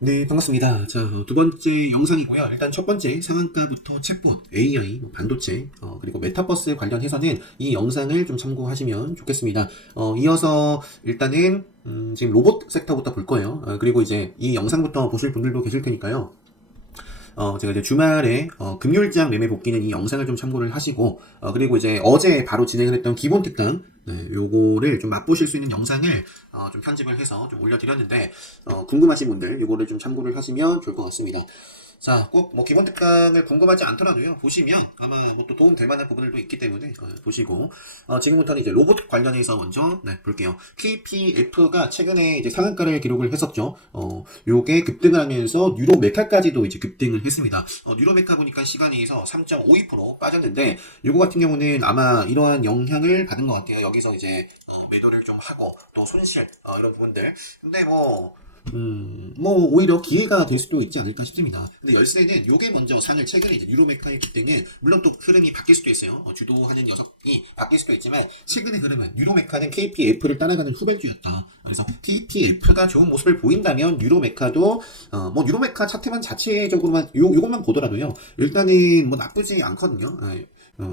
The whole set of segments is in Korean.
네, 반갑습니다. 자, 두 번째 영상이고요. 일단 첫 번째 상한가부터 챗봇, AI, 반도체, 그리고 메타버스 관련해서는 이 영상을 좀 참고하시면 좋겠습니다. 이어서 일단은 지금 로봇 섹터부터 볼 거예요. 그리고 이제 이 영상부터 보실 분들도 계실 테니까요. 제가 이제 주말에 금요일장 매매 복귀는 이 영상을 좀 참고를 하시고, 그리고 이제 어제 바로 진행을 했던 기본 특강, 네, 요거를 좀 맛보실 수 있는 영상을 좀 편집을 해서 좀 올려드렸는데, 궁금하신 분들 요거를 좀 참고를 하시면 좋을 것 같습니다. 자, 꼭 뭐 기본 특강을 궁금하지 않더라도요, 보시면 아마 뭐 또 도움 될 만한 부분들도 있기 때문에 보시고, 지금부터는 이제 로봇 관련해서 먼저 볼게요. KPF가 최근에 이제 상한가를 기록을 했었죠. 요게 급등을 하면서 뉴로 메카까지도 이제 급등을 했습니다. 뉴로 메카 보니까 시간에서 3.52% 빠졌는데, 요거 같은 경우는 아마 이러한 영향을 받은 것 같아요. 여기서 이제 매도를 좀 하고 또 손실 이런 부분들. 근데 뭐, 오히려 기회가 될 수도 있지 않을까 싶습니다. 근데 열쇠는 요게 먼저 상을 최근에 이제 유로메카의 급등은, 물론 또 흐름이 바뀔 수도 있어요. 주도하는 녀석이 바뀔 수도 있지만, 최근의 흐름은 유로메카는 KPF를 따라가는 후발주였다. 그래서 KPF가 좋은 모습을 보인다면, 유로메카도, 뭐, 유로메카 차트만 자체적으로만, 요것만 보더라도요. 일단은 뭐 나쁘지 않거든요.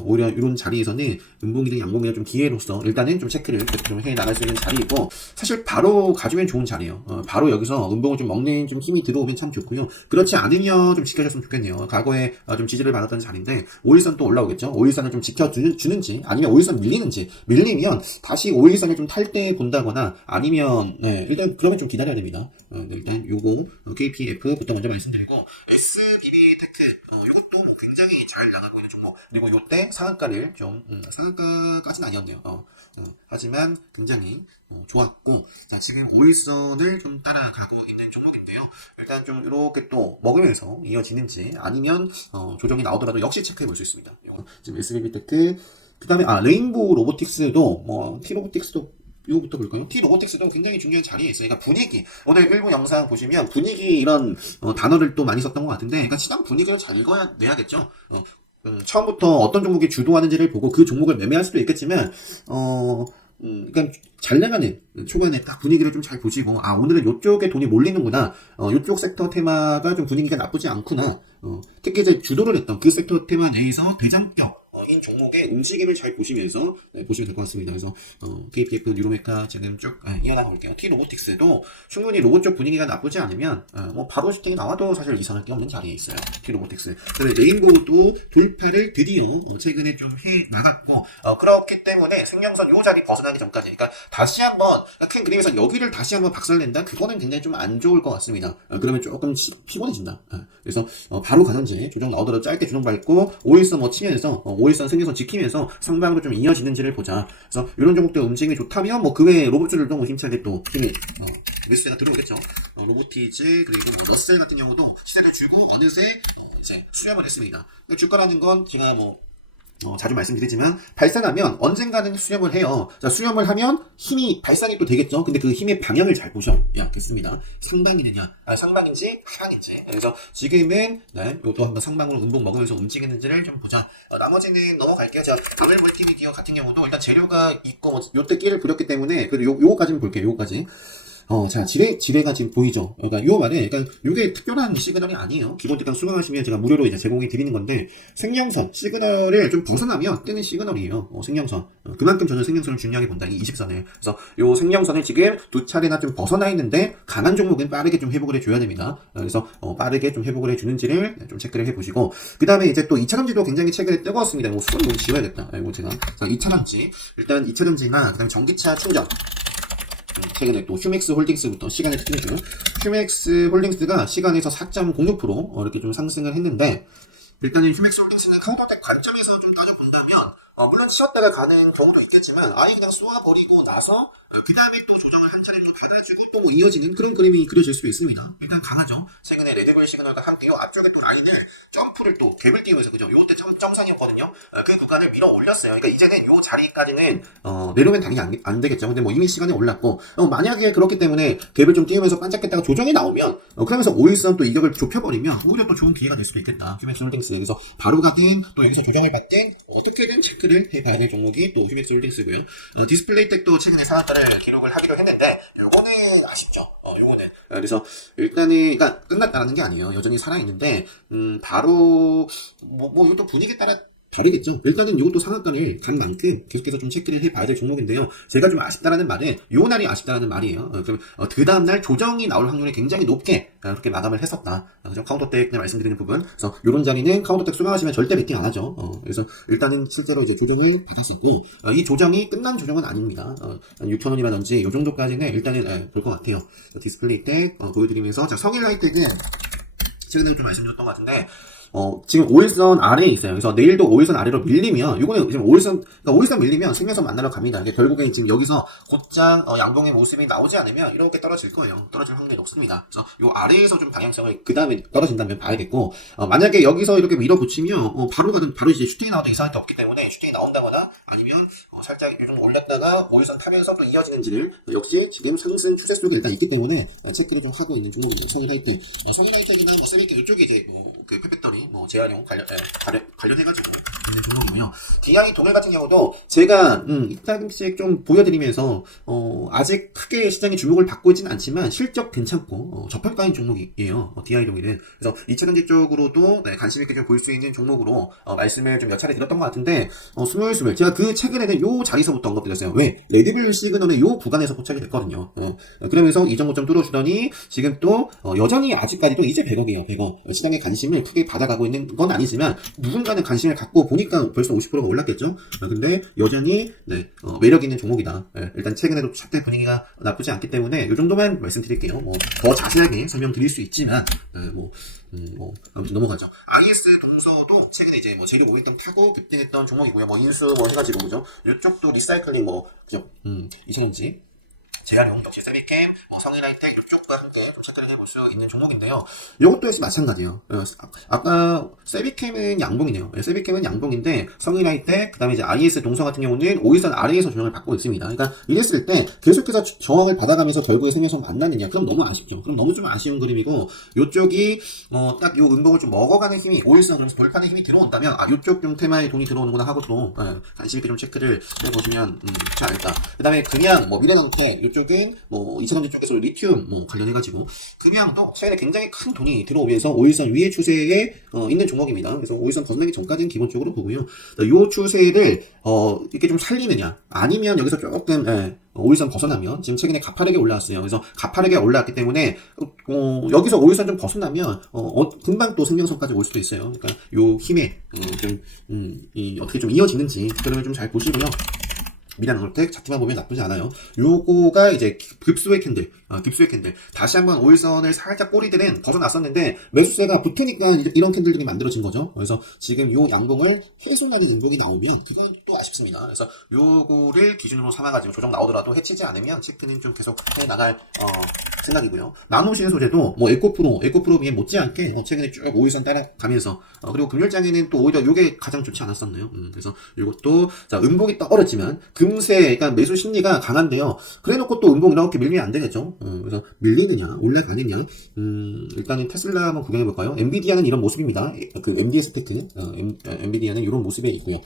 오히려 이런 자리에서는 음봉이랑 양봉이랑 좀 기회로서 일단은 좀 체크를 좀 해 나갈 수 있는 자리이고, 사실 바로 가주면 좋은 자리예요. 바로 여기서 음봉을 좀 먹는 좀 힘이 들어오면 참 좋고요. 그렇지 않으면 좀 지켜줬으면 좋겠네요. 과거에 좀 지지를 받았던 자리인데, 5일선 또 올라오겠죠. 5일선을 좀 지켜주는지 아니면 5일선 밀리는지, 밀리면 다시 5일선을 좀 탈 때 본다거나, 아니면 일단 그러면 좀 기다려야 됩니다. 일단 요거 KPF부터 먼저 말씀드리고, SBB테크 요것도 뭐 굉장히 잘 나가고 있는 종목, 그리고 요때 상한가를 좀 상한가까지는 아니었네요. 하지만 굉장히 좋았고, 자, 지금 5일선을 좀 따라가고 있는 종목인데요. 일단 좀 이렇게 또 먹으면서 이어지는지, 아니면 조정이 나오더라도 역시 체크해 볼 수 있습니다. 지금 SBB테크, 그 다음에 레인보우 로보틱스도, 뭐 T로보틱스도, 이거부터 볼까요? T로보틱스도 굉장히 중요한 자리에 있어요. 그러니까 분위기, 오늘 일부 영상 보시면 분위기 이런 단어를 또 많이 썼던 것 같은데, 그러니까 시장 분위기를 잘 읽어내야겠죠. 처음부터 어떤 종목이 주도하는지를 보고 그 종목을 매매할 수도 있겠지만, 그러니까 잘 나가는 초반에 딱 분위기를 좀 잘 보시고, 오늘은 요쪽에 돈이 몰리는구나, 요쪽 섹터 테마가 좀 분위기가 나쁘지 않구나, 특히 이제 주도를 했던 그 섹터 테마 내에서 대장격 인 종목의 움직임을 잘 보시면서 보시면 될 것 같습니다. 그래서 KPF, 뉴로메카 지금 쭉 이어나가 볼게요. T로보틱스도 충분히 로봇 쪽 분위기가 나쁘지 않으면 뭐 바로 슈팅이 나와도 사실 이상할 게 없는 자리에 있어요. T로보틱스. 그다음에 레인보우도 돌파를 드디어 최근에 좀 해 나갔고, 그렇기 때문에 생명선 요 자리 벗어나기 전까지, 그러니까 다시 한번 큰 그림에서 여기를 다시 한번 박살낸다, 그거는 굉장히 좀 안 좋을 것 같습니다. 그러면 조금 피곤해진다. 그래서 바로 가든지 조정 나오더라도 짧게 조정 밟고 5일선 뭐 치면서 5일선 생겨선 지키면서 상방으로 좀 이어지는지를 보자. 그래서 이런 종목들 움직임이 좋다면 뭐 그 외에 로봇주들도 뭐 힘차게 또 힘이 매수세가 들어오겠죠. 로보티즈, 그리고 뭐 러셀 같은 경우도 시세를 주고 어느새 이제 수렴을 했습니다. 그러니까 주가라는 건 제가 자주 말씀드리지만, 발산하면 언젠가는 수렴을 해요. 자, 수렴을 하면 힘이 발산이 또 되겠죠. 근데 그 힘의 방향을 잘 보셔야겠습니다. 상방이느냐, 상방인지 하방인지. 그래서 지금은 요것도 한번 상방으로 음봉 먹으면서 움직이는지를 좀 보자. 나머지는 넘어갈게요. 자, 아멜 멀티미디어 같은 경우도 일단 재료가 있고 요때 끼를 부렸기 때문에, 그래도 요거까지는 볼게요. 요거까지. 자, 지뢰가 지금 보이죠? 그러니까 요 말에, 그러니까 요게 특별한 시그널이 아니에요. 기본 특강 수강하시면 제가 무료로 이제 제공해 드리는 건데, 생명선, 시그널을 좀 벗어나면 뜨는 시그널이에요. 생명선. 그만큼 저는 생명선을 중요하게 본다, 이 20선을. 그래서 요 생명선을 지금 두 차례나 좀 벗어나 있는데, 강한 종목은 빠르게 좀 회복을 해줘야 됩니다. 그래서 빠르게 좀 회복을 해주는지를 좀 체크를 해보시고, 그 다음에 이제 또 2차전지도 굉장히 최근에 뜨거웠습니다. 수건 너무 지워야겠다. 이거 제가. 자, 2차전지. 일단 2차전지나, 그 다음에 전기차 충전. 최근에 또 휴맥스 홀딩스부터 시간의 특징주, 휴맥스 홀딩스가 시간에서 4.06% 이렇게 좀 상승을 했는데, 일단은 휴맥스 홀딩스는 카운터텍 관점에서 좀 따져본다면, 물론 치웠다가 가는 경우도 있겠지만, 아예 그냥 쏘아버리고 나서 그 다음에 또 조정을 한 차례 또 받아주고 또 이어지는 그런 그림이 그려질 수 있습니다. 일단 강하죠. 최근에 레드불 시그널과 함께 앞쪽에 또 라인을 점프를 또 갭을 띄우면서, 그죠? 요때 정상이었거든요. 그 구간을 밀어 올렸어요. 그러니까 이제는 요 자리까지는 내려오면 당연히 안 되겠죠. 근데 뭐 이미 시간이 올랐고, 만약에 그렇기 때문에 갭을 좀 띄우면서 반짝했다가 조정이 나오면, 그러면서 5일선 또 이격을 좁혀버리면 오히려 또 좋은 기회가 될 수도 있겠다. 휴맥스 홀딩스. 그래서 바로 가든 또 여기서 조정을 받든 어떻게든 체크를 해봐야 될 종목이 또 휴맥스 홀딩스고요. 디스플레이텍도 최근에 상한가를 기록을 하기로 했는데, 요거는 아쉽죠. 요거는 그래서 일단은 그러니까 끝났다는 게 아니에요. 여전히 살아있는데 바로 이것도 분위기에 따라 다르겠죠. 일단은 이것도 상한가를 간 만큼 계속해서 좀 체크를 해봐야 될 종목인데요. 제가 좀 아쉽다라는 말은 요 날이 아쉽다라는 말이에요. 그럼 그 다음날 조정이 나올 확률이 굉장히 높게 그렇게 마감을 했었다. 그래서 카운터텍 말씀드리는 부분. 그래서 요런 자리는 카운터텍 수강하시면 절대 베팅 안 하죠. 그래서 일단은 실제로 이제 조정을 받았었고 이 조정이 끝난 조정은 아닙니다. 6,000원이라든지 요 정도까지는 일단은 볼 것 같아요. 디스플레이 텍 보여드리면서 자, 성일 하이텍은 최근에 좀 말씀드렸던 것 같은데 지금 5일선 아래에 있어요. 그래서 내일도 5일선 아래로 밀리면, 요거는 지금 5일선 밀리면 생명선 만나러 갑니다. 이게 결국엔 지금 여기서 곧장, 양봉의 모습이 나오지 않으면 이렇게 떨어질 거예요. 떨어질 확률이 높습니다. 그래서 요 아래에서 좀 방향성을 그 다음에 떨어진다면 봐야겠고, 만약에 여기서 이렇게 밀어붙이면, 바로 이제 슈팅이 나오는 이상할 게 없기 때문에 슈팅이 나온다거나 아니면, 살짝 이 정도 올렸다가 5일선 타면서 또 이어지는지를 역시 지금 상승 추세 속에 일단 있기 때문에 체크를 좀 하고 있는 종목입니다. 성일 하이텍. 성일 하이텍이나 세비텍 이쪽이 이제 그 페페터리 재활용 관련해가지고 있는 종목이고요. 기양이 동일 같은 경우도 제가 이따금씩 좀 보여드리면서 아직 크게 시장에 주목을 받고 있지는 않지만 실적 괜찮고 저평가인 종목이에요. DI 동일은. 그래서 2차전지 쪽으로도 관심 있게 좀 볼 수 있는 종목으로 말씀을 좀 몇 차례 드렸던 것 같은데 스물스물 제가 그 최근에는 요 자리서부터 언급드렸어요. 왜? 레드빌 시그널의 요 구간에서 포착이 됐거든요. 그러면서 이 정도 좀 뚫어주더니 지금 또 여전히 아직까지도 이제 100억이에요. 100억. 시장의 관심을 크게 받아가고 있는 건 아니지만 누군가는 관심을 갖고 보니까 벌써 50%가 올랐겠죠. 근데 여전히 매력 있는 종목이다. 일단 최근에도 샷대 분위기가 나쁘지 않기 때문에 이 정도만 말씀드릴게요. 더 자세하게 설명드릴 수 있지만 아무튼 넘어가죠. IS 동서도 최근에 이제 재료 모의점 타고 급등했던 종목이고요. 인수 해가지고 그죠. 이쪽도 리사이클링 그죠. 2,000원지. 재활용 역시 세비캠, 성일 하이텍 이쪽과 함께 좀 체크를 해볼 수 있는 종목인데요. 이것도 역시 마찬가지예요. 아까 세비캠은 양봉이네요. 세비캠은 양봉인데 성일 하이텍, 그다음에 이제 IS 동서 같은 경우는 5일선 아래에서 조정을 받고 있습니다. 그러니까 이랬을 때 계속해서 저항을 받아가면서 결국에 생명선 만나느냐? 그럼 너무 아쉽죠. 그럼 너무 좀 아쉬운 그림이고 이쪽이 딱 요 음봉을 좀 먹어가는 힘이 5일선 그러면서 돌파는 힘이 들어온다면 이쪽 좀 테마에 돈이 들어오는구나 하고 또 관심 있게 좀 체크를 해보시면 좋지 않을까. 그다음에 그냥 미래나노텍 이쪽은 2차전지 쪽에서 리튬 관련해가지고 금양도 최근에 굉장히 큰 돈이 들어오면서 5일선 위의 추세에 있는 종목입니다. 그래서 5일선 벗어나기 전까지는 기본적으로 보고요. 이 추세를 이렇게 좀 살리느냐 아니면 여기서 조금 5일선 벗어나면 지금 최근에 가파르게 올라왔어요. 그래서 가파르게 올라왔기 때문에 여기서 5일선 좀 벗어나면 금방 또 생명선까지 올 수도 있어요. 그러니까 요 힘에 어떻게 좀 이어지는지 그러면 좀 잘 보시고요. 미래나노텍 차트만 보면 나쁘지 않아요. 요거가 이제 급수의 캔들. 다시 한번 5일선을 살짝 꼬리들은 벗어났었는데 매수세가 붙으니까 이런 캔들들이 만들어진 거죠. 그래서 지금 요 양봉을 훼손하는 양봉이 나오면 그건 또 아쉽습니다. 그래서 요거를 기준으로 삼아가지고 조정 나오더라도 해치지 않으면 체크는 좀 계속 해나갈 생각이고요. 나노신 소재도 에코프로 비해 못지않게 최근에 쭉 5일선 따라가면서 그리고 금요일장에는 또 오히려 요게 가장 좋지 않았었나요? 그래서 요것도 자 음봉이 떨어지면 금세 그러니까 매수 심리가 강한데요. 그래놓고 또 음봉 이렇게 밀리면 안 되겠죠. 그래서 밀리느냐 올라가느냐 일단은 테슬라 한번 구경해볼까요? 엔비디아는 이런 모습입니다. 그 MDS 테크 엔비디아는 이런 모습에 있고요.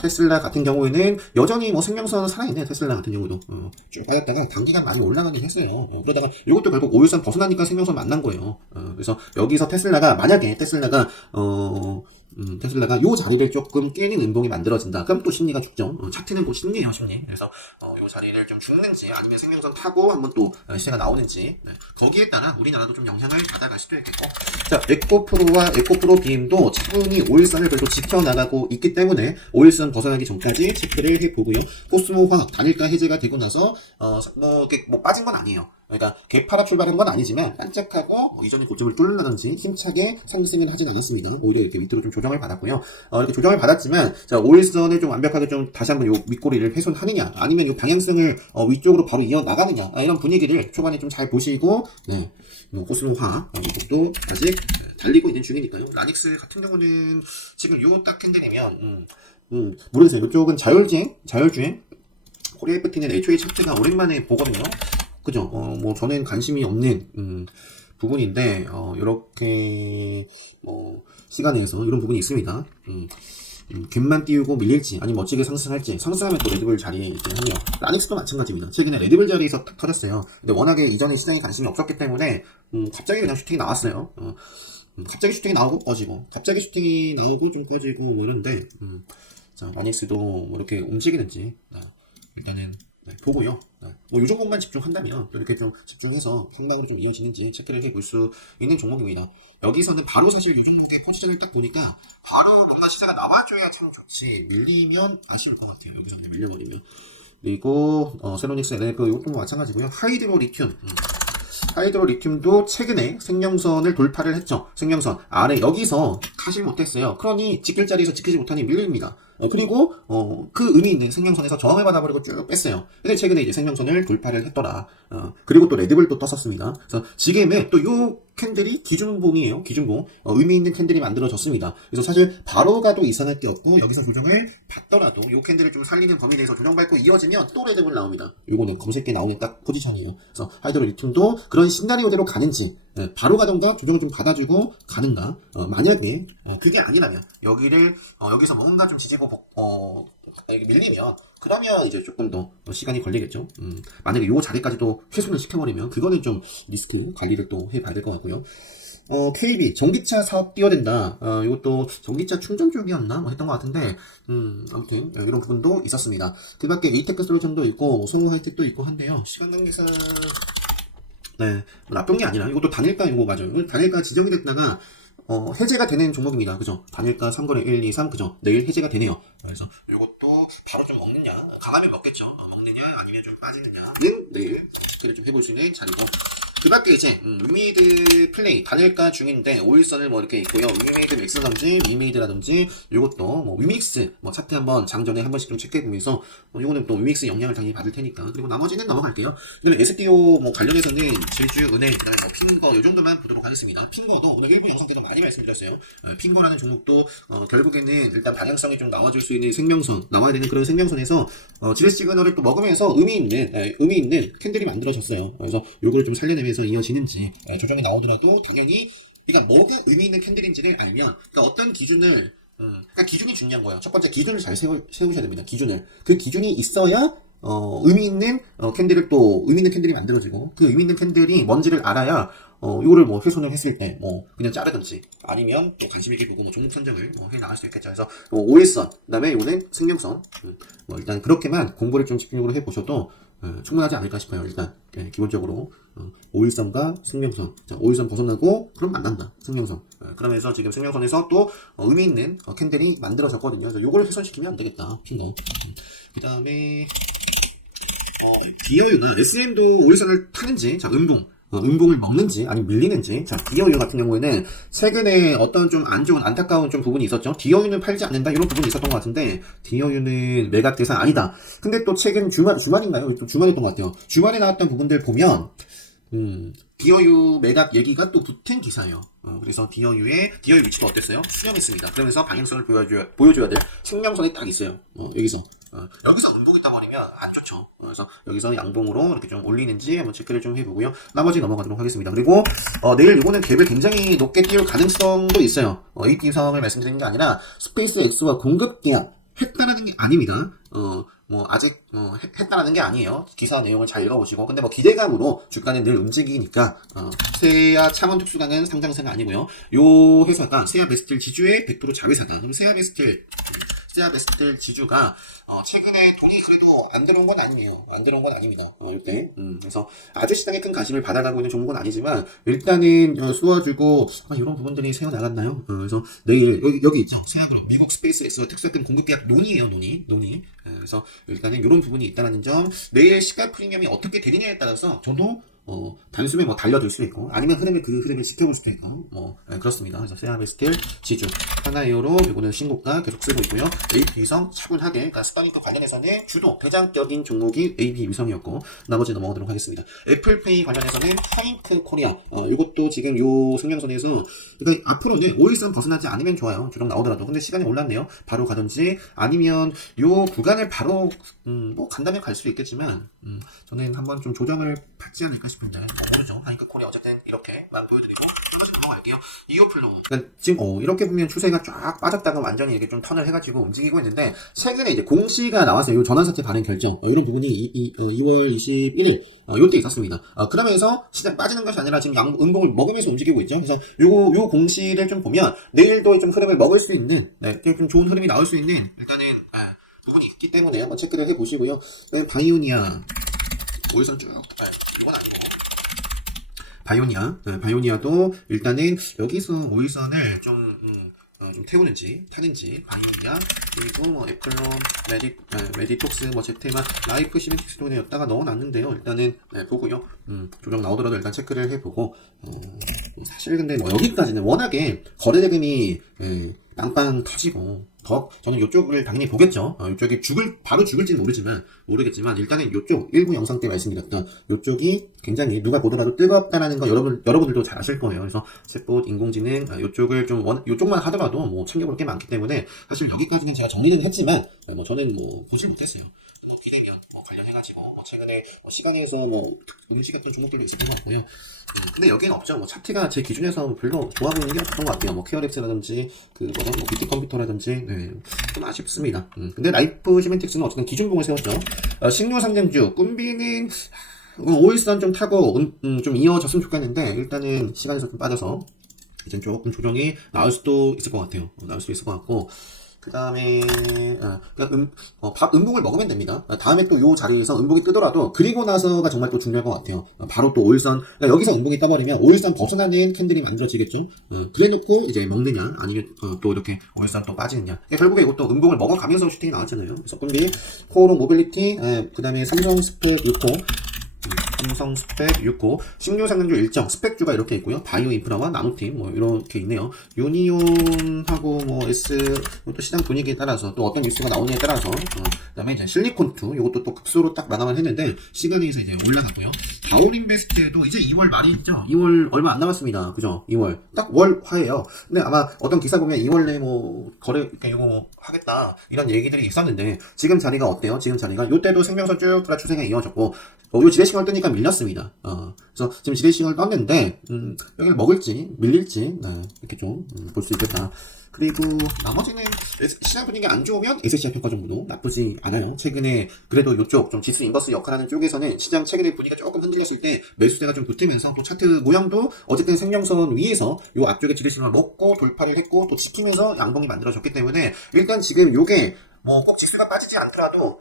테슬라 같은 경우에는 여전히 생명선은 살아있네. 테슬라 같은 경우도 쭉 빠졌다가 단기간 많이 올라가긴 했어요. 그러다가 이것도 결국 5일선 벗어나니까 생명선 만난 거예요. 그래서 여기서 만약에 테슬라가 요 자리를 조금 깨는 음봉이 만들어진다. 그럼 또 심리가 죽죠. 차트는 또 심리예요, 심리. 그래서 요 자리를 좀 죽는지 아니면 생명선 타고 한번 또 시세가 나오는지 거기에 따라 우리나라도 좀 영향을 받아갈 수도 있겠고. 자, 에코프로와 에코프로 BM도 차분히 5일선을 그래도 지켜나가고 있기 때문에 5일선 벗어나기 전까지 체크를 해보고요. 코스모화학 단일가 해제가 되고 나서 빠진 건 아니에요. 그러니까 개파라 출발한 건 아니지만 반짝하고 이전의 고점을 뚫는다든지 힘차게 상승을 하진 않았습니다. 오히려 이렇게 밑으로 좀 조정을 받았고요. 이렇게 조정을 받았지만 자 5일선을 좀 완벽하게 좀 다시 한번 요 윗꼬리를 훼손하느냐 아니면 요 방향성을 위쪽으로 바로 이어나가느냐 이런 분위기를 초반에 좀 잘 보시고 코스모화 이것도 아직 달리고 있는 중이니까요. 라닉스 같은 경우는 지금 요 딱 캔들이면 모르겠어요. 이쪽은 자율주행 코리아 FT는 애초에 차트가 오랜만에 보거든요. 그죠? 저는 관심이 없는, 부분인데, 요렇게, 시간에서 이런 부분이 있습니다. 갭만 띄우고 밀릴지 아니면 멋지게 상승할지 상승하면 또 레드불 자리에 있긴 하며 라닉스도 마찬가지입니다. 최근에 레드불 자리에서 탁 터졌어요. 근데 워낙에 이전에 시장에 관심이 없었기 때문에 갑자기 그냥 슈팅이 나왔어요. 갑자기 슈팅이 나오고 꺼지고 갑자기 슈팅이 나오고 좀 꺼지고 뭐 이런데 자 라닉스도 뭐 이렇게 움직이는지 일단은 보고요. 뭐, 요 정도만 집중한다면, 또 이렇게 좀 집중해서 상방으로 좀 이어지는지 체크를 해볼 수 있는 종목입니다. 여기서는 바로 사실 이 종목의 포지션을 딱 보니까, 바로 뭔가 시세가 나와줘야 참 좋지. 밀리면 아쉬울 것 같아요. 여기서 밀려버리면. 그리고, 세로닉스 NLP 이것도 마찬가지고요. 하이드로 리튬. 하이드로 리튬도 최근에 생명선을 돌파를 했죠. 생명선 아래 여기서 가지 못했어요. 그러니 지킬 자리에서 지키지 못하니 밀립니다. 그리고 그 의미 있는 생명선에서 저항을 받아버리고 쭉 뺐어요. 근데 최근에 이제 생명선을 돌파를 했더라. 그리고 또 레드불도 떴었습니다. 그래서 지금의 또 요 캔들이 기준봉이에요. 기준봉. 의미 있는 캔들이 만들어졌습니다. 그래서 사실 바로 가도 이상할 게 없고 여기서 조정을 받더라도 요 캔들을 좀 살리는 범위 내에서 조정받고 이어지면 또 레드불 나옵니다. 요거는 검색에 나오는 딱 포지션이에요. 그래서 하이드로 리튬도 그런 시나리오대로 가는지 바로 가던가 조정을 좀 받아주고 가는가. 만약에 그게 아니라면 여기를 여기서 뭔가 좀 지지고 밀리면 그러면 이제 조금 더 시간이 걸리겠죠. 만약에 요 자리까지도 훼손을 시켜버리면 그거는 좀 리스크 관리를 또 해봐야 될 것 같고요. KB 전기차 사업 뛰어든다. 이것도 전기차 충전 쪽이었나 뭐 했던 것 같은데 아무튼 이런 부분도 있었습니다. 그밖에 에이테크 솔루션도 있고 성우 하이텍도 있고 한데요. 시간 관계상 네, 뭐 나쁜 게 아니라 이것도 단일가 이거 맞아요. 단일가 지정이 됐다가 해제가 되는 종목입니다. 그죠? 단일가 3거래 1, 2, 3 그죠? 내일 해제가 되네요. 그래서 이것도 바로 좀 먹느냐, 강하면 먹겠죠. 먹느냐 아니면 좀 빠지느냐는 내일 체크를 좀 해볼 수 있는 자리고. 그 밖에 이제 위메이드 플레이 단일가 중인데 오일선을 뭐 이렇게 있고요. 위메이드 맥스라든지 위메이드라든지 이것도 뭐 위믹스 뭐 차트 한번 장전에 한 번씩 좀 체크해 보면서 이거는 또 위믹스 영향을 당연히 받을 테니까. 그리고 나머지는 넘어갈게요. 그다음에 SDO 뭐 관련해서는 제주 은행 그다음에 뭐 핑거 요 정도만 보도록 하겠습니다. 핑거도 오늘 일부 영상 때도 많이 말씀드렸어요. 핑거라는 종목도 결국에는 일단 방향성이 좀 나와줄 수 있는 생명선 나와야 되는 그런 생명선에서 지레 시그널을 또 먹으면서 의미 있는 캔들이 만들어졌어요. 그래서 요걸 좀 살려내면서 이어지는지 조정이 나오더라도 당연히 그러니까 뭐가 의미 있는 캔들인지를 알면 그러니까 어떤 기준을 그러니까 기준이 중요한 거예요. 첫 번째 기준을 잘 세우셔야 됩니다. 기준을 그 기준이 있어야 의미 있는 캔들을 또 의미 있는 캔들이 만들어지고 그 의미 있는 캔들이 뭔지를 알아야 이거를 뭐 훼손을 했을 때 뭐 그냥 자르든지 아니면 또 관심 있게 보고 뭐 종목 선정을 해 나갈 수 있겠죠. 그래서 OS선 그다음에 이거는 생명선 뭐 일단 그렇게만 공부를 좀 집중적으로 해 보셔도 충분하지 않을까 싶어요. 일단 기본적으로 513과 생명선 자, 513 벗어나고 그럼 만난다 생명선 그러면서 지금 생명선에서 또 의미 있는 캔들이 만들어졌거든요. 그래서 요걸 훼손시키면 안 되겠다 핑거. 그 다음에 디어유가 SM도 513을 타는지 자 음봉을 먹는지 아니면 밀리는지 자 디어유 같은 경우에는 최근에 어떤 좀 안 좋은 안타까운 좀 부분이 있었죠. 디어유는 팔지 않는다 이런 부분이 있었던 것 같은데 디어유는 매각 대상 아니다. 근데 또 최근 주말인가요? 또 주말이었던 것 같아요. 주말에 나왔던 부분들 보면 디어유 매각 얘기가 또 붙은 기사예요. 그래서 디어유 위치도 어땠어요? 수렴했습니다. 그러면서 방향성을 보여줘야 될 생명선이 딱 있어요. 여기서 음봉이 떠버리면 안 좋죠. 그래서 여기서 양봉으로 이렇게 좀 올리는지 한번 체크를 좀 해보고요. 나머지 넘어가도록 하겠습니다. 그리고 내일 이거는 갭을 굉장히 높게 띄울 가능성도 있어요. AT 상황을 말씀드리는 게 아니라 스페이스 X와 공급 계약 했다라는 게 아닙니다. 뭐 아직 했다라는 게 아니에요. 기사 내용을 잘 읽어보시고 근데 뭐 기대감으로 주가는 늘 움직이니까 세아 창원 특수가는 상장사가 아니고요. 요 회사가 세아 베스틀 지주의 100% 자회사다. 그럼 세아 베스틀 지주가 최근에 돈이 그래도 안 들어온 건 아니에요. 안 들어온 건 아닙니다. 이때 그래서 아주 시장에 큰 관심을 받아가고 있는 종목은 아니지만 일단은 쏘아주고 이런 부분들이 새어 나갔나요? 그래서 내일 여기 있죠. 세아그룹 미국 스페이스X와 특수학금 공급계약 논의예요. 논의. 그래서 일단은 이런 부분이 있다는 점 내일 시가 프리미엄이 어떻게 되느냐에 따라서 저도 단숨에 뭐 달려들 수도 있고 아니면 그 흐름을 지켜볼 수도 있고 그렇습니다. 그래서 세아베스틸 지주 하나이오로 이거는 신고가 계속 쓰고 있고요. AP위성 차분하게 그러니까 스터링크 관련해서는 주도 대장적인 종목이 AP위성이었고 나머지 넘어가도록 하겠습니다. 애플페이 관련해서는 하이크 코리아 이것도 지금 요 생명선에서 그러니까 앞으로는 513 벗어나지 않으면 좋아요. 조정 나오더라도 근데 시간이 올랐네요. 바로 가든지 아니면 요 구간을 바로 뭐 간다면 갈 수 있겠지만 저는 한번 좀 조정을 받지 않을까 싶은데 모르죠. 하이크 코리아 어쨌든 이렇게만 보여드리고 넘어갈게요. 이오플로. 그러니까 지금 이렇게 보면 추세가 쫙 빠졌다가 완전히 이렇게 좀 턴을 해가지고 움직이고 있는데 최근에 이제 공시가 나왔어요. 이 전환사채 발행 결정. 이런 부분이 2월 21일 요때 있었습니다. 그러면서 시장 빠지는 것이 아니라 지금 음봉을 먹으면서 움직이고 있죠. 그래서 요 공시를 좀 보면 내일도 좀 흐름을 먹을 수 있는 좀 좋은 흐름이 나올 수 있는 일단은 부분이 있기 때문에 한번 체크를 해보시고요. 바이오니아 오일선 쭉 바이오니아도 일단은 여기서 오일선을 좀 태우는지 타는지 바이오니아 그리고 뭐 애플론 메디톡스 제테마 라이프 시멘틱스도 였다가 넣어놨는데요. 일단은 보고요. 조정 나오더라도 일단 체크를 해보고 사실 근데 뭐 여기까지는 워낙에 거래 대금이 빵빵 터지고 저는 이쪽을 당연히 보겠죠. 이쪽이 바로 죽을지는 모르겠지만 일단은 이쪽 일부 영상 때 말씀드렸던 이쪽이 굉장히 누가 보더라도 뜨겁다라는 거 여러분들도 잘 아실 거예요. 그래서 챗봇, 인공지능 이쪽을 이쪽만 하더라도 뭐 챙겨볼 게 많기 때문에 사실 여기까지는 제가 정리는 했지만 저는 보지 못했어요. 기대면 관련해가지고 최근에 시간에서 일시갔던 종목들도 있었던 것 같고요. 근데 여기는 없죠. 차트가 제 기준에서 별로 좋아 보이는 게 없던 것 같아요. 케어렉스라든지 뷰티 컴퓨터라든지 좀 아쉽습니다. 근데 라이프 시멘틱스는 어쨌든 기준봉을 세웠죠. 식료 상장주 꿈비는 5일선 좀 타고 좀 이어졌으면 좋겠는데 일단은 시간에서 좀 빠져서 이제 조금 조정이 나올 수도 있을 것 같아요. 나올 수도 있을 것 같고 그 다음에 음봉을 먹으면 됩니다. 다음에 또 요 자리에서 음봉이 뜨더라도 그리고 나서가 정말 또 중요할 것 같아요. 바로 또 5일선 그러니까 여기서 음봉이 떠버리면 5일선 벗어나는 캔들이 만들어지겠죠. 그래놓고 이제 먹느냐 아니면 또 이렇게 5일선 또 빠지느냐. 결국에 이것도 음봉을 먹어가면서 슈팅이 나왔잖아요. 그래서 꿈비 코오롱 모빌리티 그 다음에 삼성 스펙 6호 삼성 스펙 6호 식료 상장주 일정 스펙주가 이렇게 있고요. 바이오 인프라와 나노팀 이렇게 있네요. 유니온하고 또 시장 분위기에 따라서 또 어떤 뉴스가 나오느냐에 따라서 그다음에 이제 실리콘2 이것도 또 급소로 딱 마감을 했는데 시간에서 이제 올라갔고요. 바울인베스트도 이제 2월 말이죠. 2월 얼마 안 남았습니다. 그죠? 2월 딱 월화예요. 근데 아마 어떤 기사 보면 2월 내에 거래 이거 하겠다 이런 얘기들이 있었는데 지금 자리가 어때요? 지금 자리가 이때도 생명선 쭉 돌아 추세가 이어졌고 요 지뢰시간을 뜨니까 밀렸습니다. 그래서 지금 지뢰시간을 떴는데 여기를 먹을지 밀릴지 이렇게 좀 볼 수 있겠다. 그리고 나머지는 시장 분위기가 안 좋으면 SCI 평가 정도도 나쁘지 않아요. 최근에 그래도 이쪽 좀 지수 인버스 역할하는 쪽에서는 시장 최근에 분위기가 조금 흔들렸을 때 매수세가 좀 붙으면서 또 차트 모양도 어쨌든 생명선 위에서 요 앞쪽에 지뢰시간을 먹고 돌파를 했고 또 지키면서 양봉이 만들어졌기 때문에 일단 지금 요게 꼭 지수가 빠지지 않더라도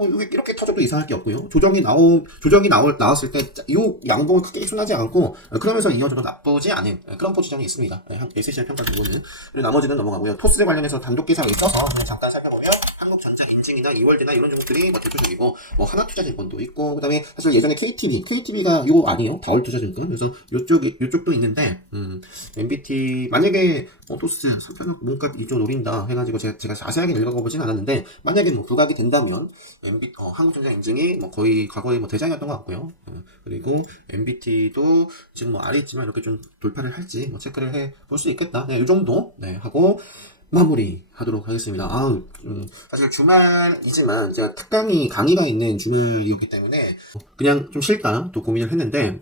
이렇게 터져도 이상할 게 없고요. 조정이 나왔을 때, 이 양봉을 크게 순하지 않고, 그러면서 이어져도 나쁘지 않은 그런 포지션이 있습니다. SCI 평가 정도는. 그리고 나머지는 넘어가고요. 토스에 관련해서 단독 기사가 있어서 그냥 잠깐 살펴보면, 한국전자 인증이나 이월드나 이런 종목들이 대표적이고, 하나투자증권도 있고, 그 다음에 사실 예전에 KTB가 이거 아니에요. 다월투자증권. 그래서 요쪽도 있는데, MBT, 만약에, 토스, 상표적 몸값 이쪽 노린다 해가지고 제가 자세하게 읽어보진 않았는데, 만약에 부각이 된다면, 한국전자 인증이 거의 과거에 대장이었던 것 같고요. 그리고 MBT도 지금 아래 있지만 이렇게 좀 돌파를 할지 체크를 해 볼 수 있겠다. 이 정도 하고 마무리 하도록 하겠습니다. 사실 주말이지만 제가 강의가 있는 주말이었기 때문에 그냥 좀 쉴까 또 고민을 했는데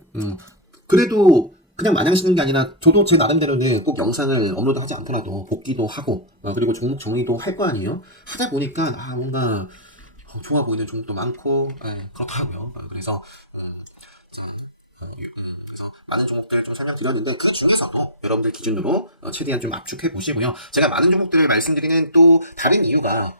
그래도 그냥 마냥 쉬는 게 아니라 저도 제 나름대로는 꼭 영상을 업로드하지 않더라도 복귀도 하고 그리고 종목 정리도 할 거 아니에요. 하다 보니까 뭔가 좋아 보이는 종목도 많고 그렇더라고요. 그래서 많은 종목들을 좀 설명드렸는데 그 중에서도 여러분들 기준으로 최대한 좀 압축해 보시고요. 제가 많은 종목들을 말씀드리는 또 다른 이유가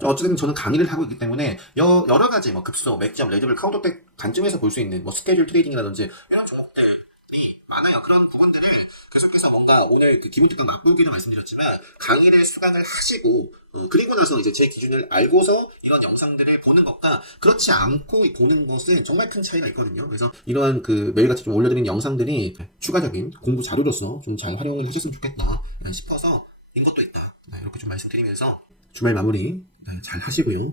어쨌든 저는 강의를 하고 있기 때문에 여러 가지 급소, 맥점, 레드블, 카운터백 관점에서 볼 수 있는 스케줄 트레이딩이라든지 이런 종목들이 많아요. 그런 부분들을 계속해서 뭔가 오늘 기본 특강 맛보기도 말씀드렸지만 강의를 수강을 하시고 그리고 나서 이제 제 기준을 알고서 이런 영상들을 보는 것과 그렇지 않고 보는 것은 정말 큰 차이가 있거든요. 그래서 이러한 매일같이 좀 올려드리는 영상들이 추가적인 공부 자료로서 좀 잘 활용을 하셨으면 좋겠다 싶어서 인 것도 있다. 이렇게 좀 말씀드리면서 주말 마무리 잘 하시고요.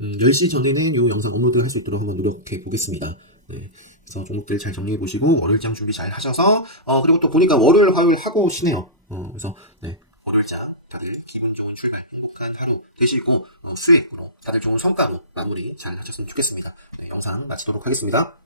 10시 전에는 이 영상 업로드 할 수 있도록 한번 노력해 보겠습니다. 그래서 종목들 잘 정리해 보시고 월요일장 준비 잘 하셔서 그리고 또 보니까 월요일 화요일 하고 쉬네요. 그래서 월요일장 다들 기분 좋은 출발 행복한 하루 되시고 수익으로 다들 좋은 성과로 마무리 잘 하셨으면 좋겠습니다. 영상 마치도록 하겠습니다.